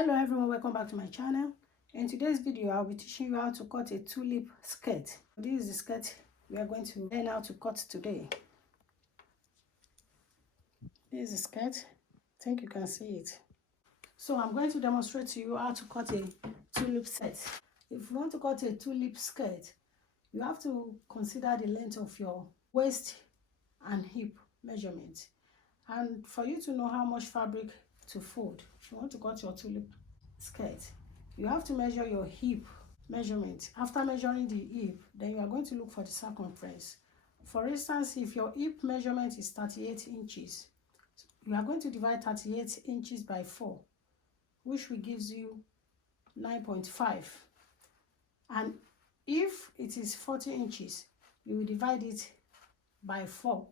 Hello everyone, welcome back to my channel. In today's video I'll be teaching you how to cut a tulip skirt. This is the skirt we are going to learn how to cut today. This is the skirt. I think you can see it. So I'm going to demonstrate to you how to cut a tulip skirt. If you want to cut a tulip skirt, you have to consider the length of your waist and hip measurement. And for you to know how much fabric to fold, if you want to cut your tulip skirt, you have to measure your hip measurement. After measuring the hip, then you are going to look for the circumference. For instance, if your hip measurement is 38 inches, you are going to divide 38 inches by 4, which will give you 9.5. And if it is 40 inches, you will divide it by 4,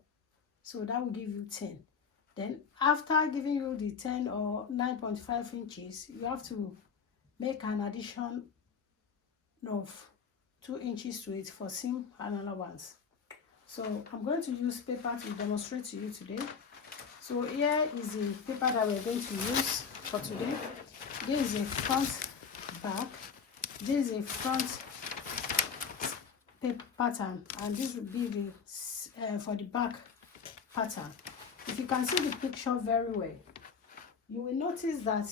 so that will give you 10. Then after giving you the 10 or 9.5 inches, you have to make an addition of 2 inches to it for seam and allowance. So I'm going to use paper to demonstrate to you today. So here is the paper that we're going to use for today. This is a front back. This is a front pattern, and this will be the for the back pattern. If you can see the picture very well, you will notice that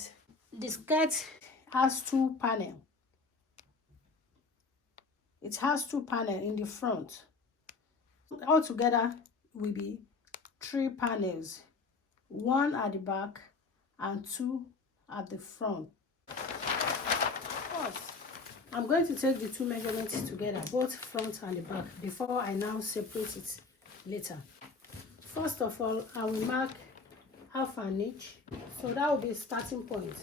the skirt has 2 panels. It has 2 panels in the front. Altogether will be 3 panels, 1 at the back and 2 at the front. First, I'm going to take the 2 measurements together, both front and the back, before I now separate it later. First of all, I will mark half an inch, so that will be a starting point.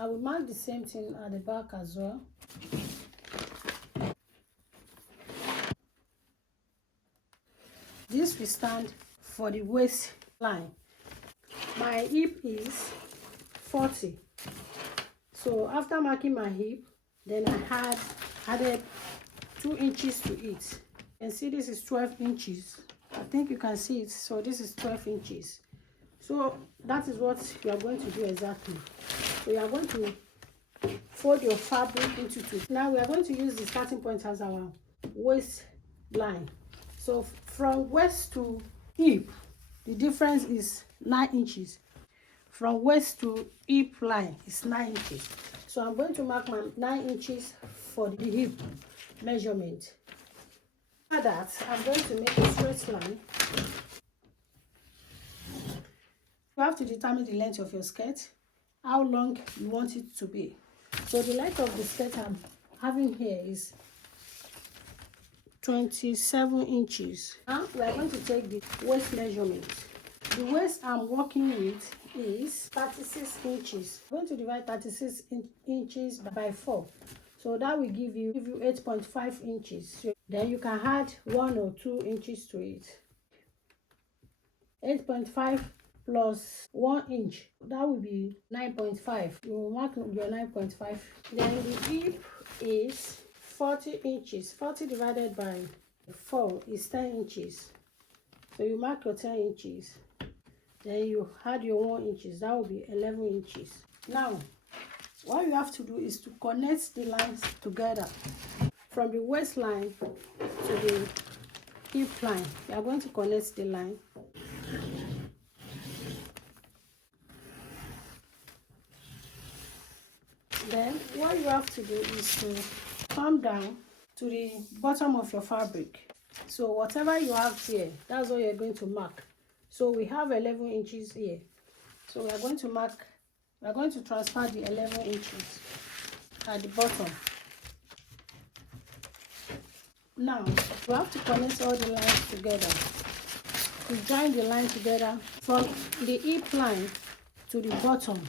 I will mark the same thing at the back as well. This will stand for the waistline. My hip is 40. So after marking my hip, then I added 2 inches to it. You can see this is 12 inches. I think you can see it. So this is 12 inches. So that is what you are going to do exactly. So you are going to fold your fabric into 2. Now we are going to use the starting point as our waistline. So from waist to hip, the difference is 9 inches. From waist to hip line is 9 inches. So I'm going to mark my 9 inches for the hip measurement. After that, I'm going to make a straight line. You have to determine the length of your skirt, how long you want it to be. So the length of the skirt I'm having here is 27 inches. Now we are going to take the waist measurement. The waist I'm working with is 36 inches. I'm going to divide 36 inches by 4. So that will give you 8.5 inches. So then you can add 1 or 2 inches to it. 8.5 plus 1 inch, that will be 9.5. You will mark your 9.5. Then the hip is 40 inches. 40 divided by 4 is 10 inches. So you mark your 10 inches. Then you add your 1 inches. That will be 11 inches. Now, what you have to do is to connect the lines together. From the waistline to the hip line, you are going to connect the line. Then what you have to do is to come down to the bottom of your fabric. So whatever you have here, that's what you're going to mark. So we have 11 inches here. So we are going to mark, we are going to transfer the 11 inches at the bottom. Now we have to connect all the lines together. To join the line together from the hip line to the bottom.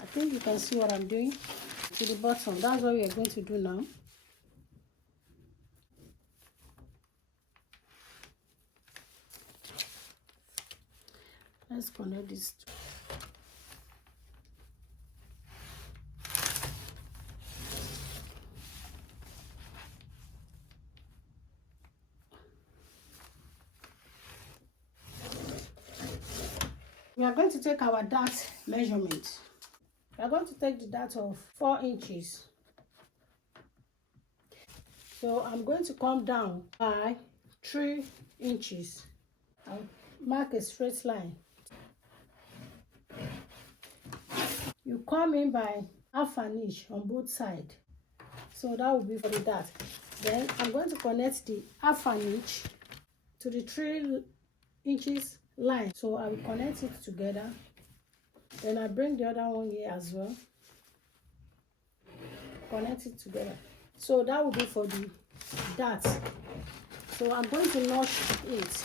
I think you can see what I'm doing. To the bottom. That's what we are going to do now. Let's connect this. We we are going to take our dart measurement. We are going to take the dart of 4 inches. So I'm going to come down by 3 inches. I'll mark a straight line. You come in by half an inch on both sides. So that will be for the dart. Then I'm going to connect the half an inch to the 3 inches line. So I will connect it together. Then I bring the other one here as well. Connect it together. So that will be for the dart. So I'm going to notch it.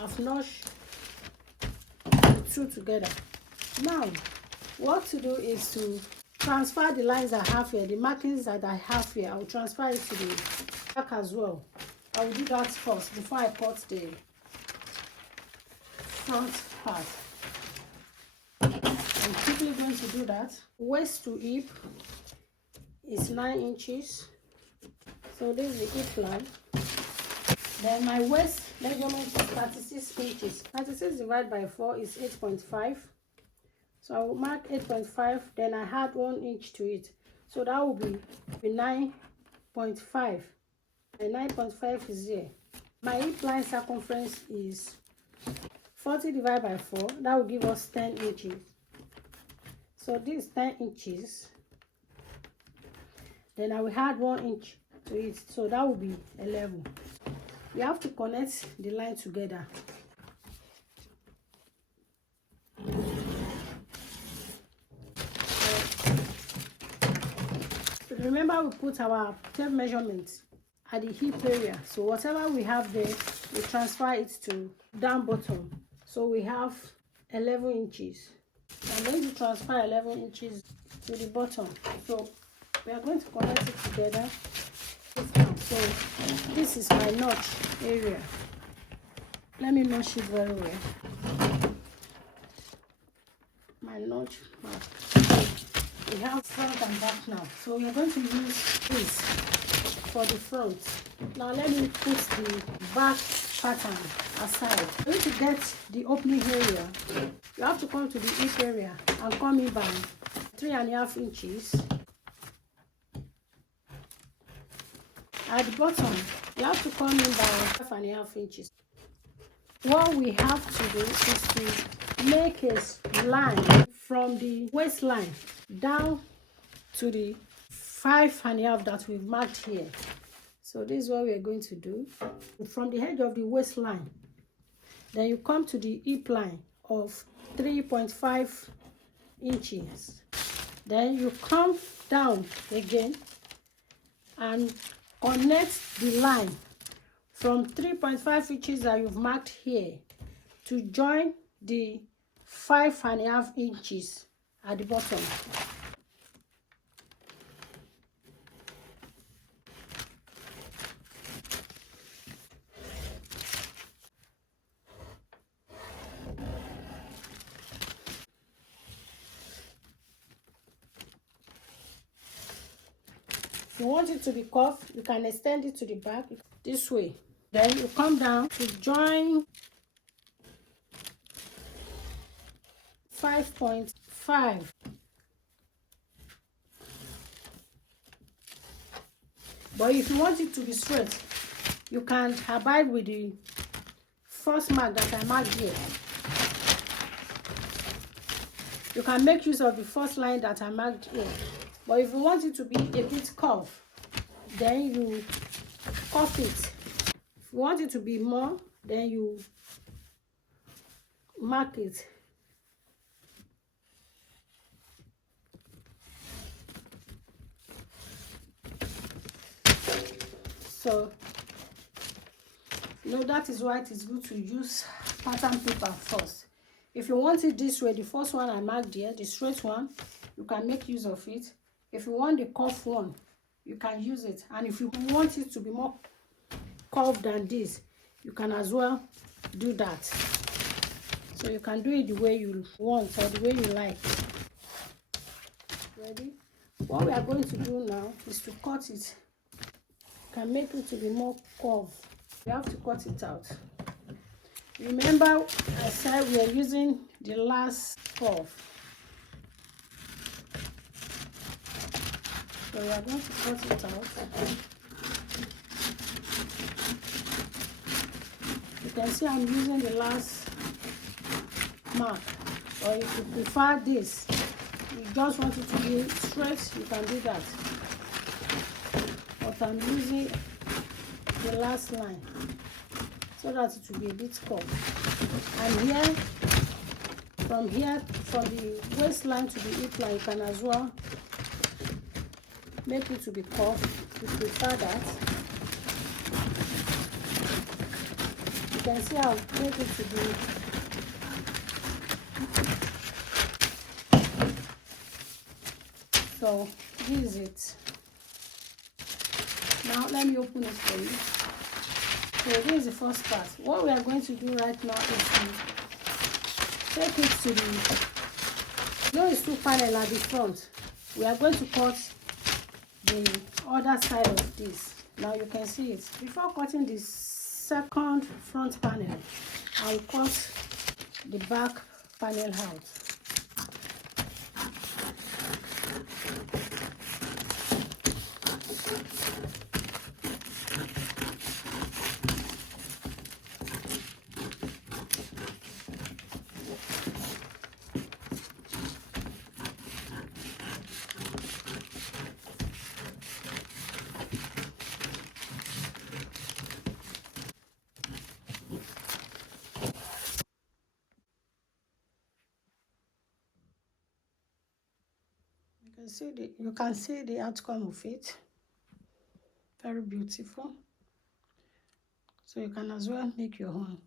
I've notched the two together. Now, what to do is to transfer the lines I have here, the markings that I have here. I will transfer it to the back as well. I will do that first before I cut the front part. I'm quickly going to do that. Waist to hip is 9 inches. So this is the hip line. Then my waist measurement is 36 inches. 36 divided by 4 is 8.5. So I will mark 8.5, then I add 1 inch to it. So that will be 9.5. And 9.5 is here. My hip line circumference is 40 divided by 4. That will give us 10 inches. So this is 10 inches. Then I will add 1 inch to it. So that will be 11. We have to connect the line together. Remember, we put our tape measurements at the hip area. So whatever we have there, we transfer it to down bottom. So we have 11 inches. I'm going to transfer 11 inches to the bottom. So we are going to connect it together. So this is my notch area. Let me notch it very well. My notch mark. We have front and back now. So we are going to use this for the front. Now let me put the back pattern aside. For you to get the opening area, you have to come to the hip area and come in by 3.5 inches. At the bottom, you have to come in by 5.5 inches. What we have to do is to make a line from the waistline down to the 5.5 that we've marked here. So this is what we are going to do. From the edge of the waistline, then you come to the hip line of 3.5 inches. Then you come down again and connect the line from 3.5 inches that you've marked here to join the 5.5 inches at the bottom. If you want it to be curved, you can extend it to the back this way. Then you come down to join 5.5. But if you want it to be straight, you can abide with the first mark that I marked here. You can make use of the first line that I marked here. But if you want it to be a bit curved, then you curve it. If you want it to be more, then you mark it. So, that is why it is good to use pattern paper first. If you want it this way, the first one I marked here, the straight one, you can make use of it. If you want the curved one, you can use it. And if you want it to be more curved than this, you can as well do that. So you can do it the way you want or the way you like. Ready? What we are going to do now is to cut it. You can make it to be more curved. You have to cut it out. Remember, I said we are using the last cuff. So we are going to cut it out. You can see I'm using the last mark. Or if you prefer this, you just want it to be straight, you can do that. But I'm using the last line so that it will be a bit curved. And here, from the waistline to the hip line, you can as well make it to be curved if you prefer that. You can see I'll make it to be so this is it. Now let me open it for you. So this is the first part. What we are going to do right now is to take it to the, though it's 2 panel at the front, we are going to cut the other side of this. Now you can see it. Before cutting the second front panel, I'll cut the back panel out. You can see the outcome of it. Very beautiful. So you can as well make your own.